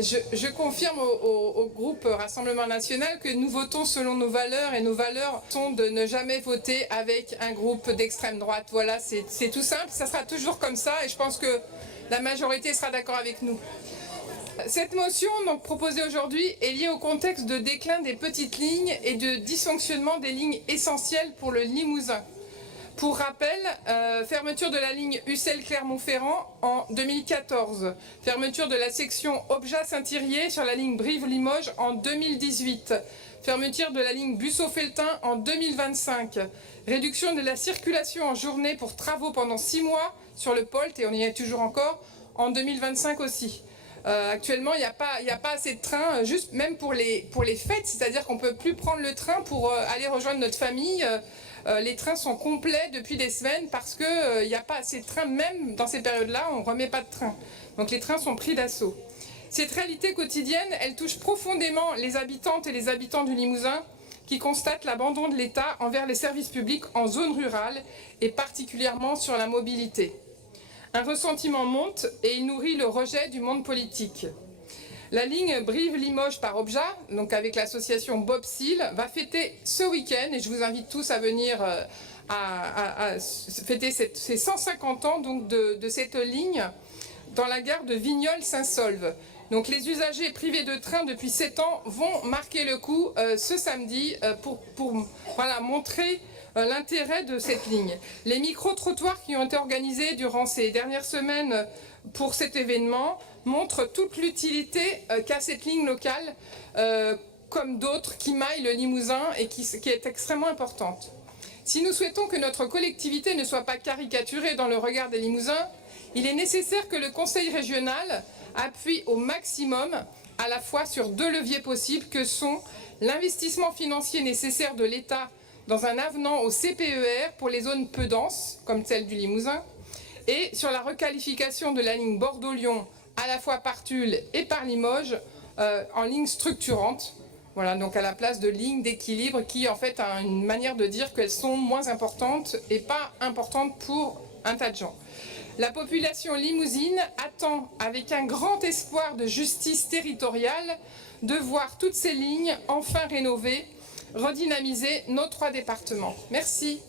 Je confirme au groupe Rassemblement National que nous votons selon nos valeurs et nos valeurs sont de ne jamais voter avec un groupe d'extrême droite. Voilà, c'est tout simple, ça sera toujours comme ça et je pense que la majorité sera d'accord avec nous. Cette motion donc proposée aujourd'hui est liée au contexte de déclin des petites lignes et de dysfonctionnement des lignes essentielles pour le Limousin. Pour rappel, fermeture de la ligne Ussel-Clermont-Ferrand en 2014, fermeture de la section Objat-Saint-Thirier sur la ligne Brive-Limoges en 2018, fermeture de la ligne Busseau-Felletin en 2025, réduction de la circulation en journée pour travaux pendant 6 mois sur le POLT, et on y est toujours encore, en 2025 aussi. Actuellement, il n'y a pas assez de trains, juste même pour les fêtes, c'est-à-dire qu'on ne peut plus prendre le train pour aller rejoindre notre famille. Les trains sont complets depuis des semaines parce qu'il n'y a pas assez de trains, même dans ces périodes-là, on ne remet pas de train. Donc les trains sont pris d'assaut. Cette réalité quotidienne, elle touche profondément les habitantes et les habitants du Limousin qui constatent l'abandon de l'État envers les services publics en zone rurale et particulièrement sur la mobilité. Un ressentiment monte et il nourrit le rejet du monde politique. La ligne Brive-Limoges par Objat, donc avec l'association Bob Seal, va fêter ce week-end, et je vous invite tous à venir à fêter ces 150 ans donc, de cette ligne dans la gare de Vignoles-Saint-Saulve. Donc les usagers privés de train depuis 7 ans vont marquer le coup ce samedi pour voilà, montrer l'intérêt de cette ligne. Les micro-trottoirs qui ont été organisés durant ces dernières semaines pour cet événement montrent toute l'utilité qu'a cette ligne locale, comme d'autres qui maillent le Limousin et qui est extrêmement importante. Si nous souhaitons que notre collectivité ne soit pas caricaturée dans le regard des Limousin, il est nécessaire que le Conseil régional appuie au maximum à la fois sur 2 leviers possibles que sont l'investissement financier nécessaire de l'État dans un avenant au CPER pour les zones peu denses, comme celle du Limousin, et sur la requalification de la ligne Bordeaux-Lyon à la fois par Tulle et par Limoges en ligne structurante. Voilà, donc à la place de lignes d'équilibre qui en fait a une manière de dire qu'elles sont moins importantes et pas importantes pour un tas de gens. La population limousine attend avec un grand espoir de justice territoriale de voir toutes ces lignes enfin rénovées, redynamiser nos 3 départements. Merci.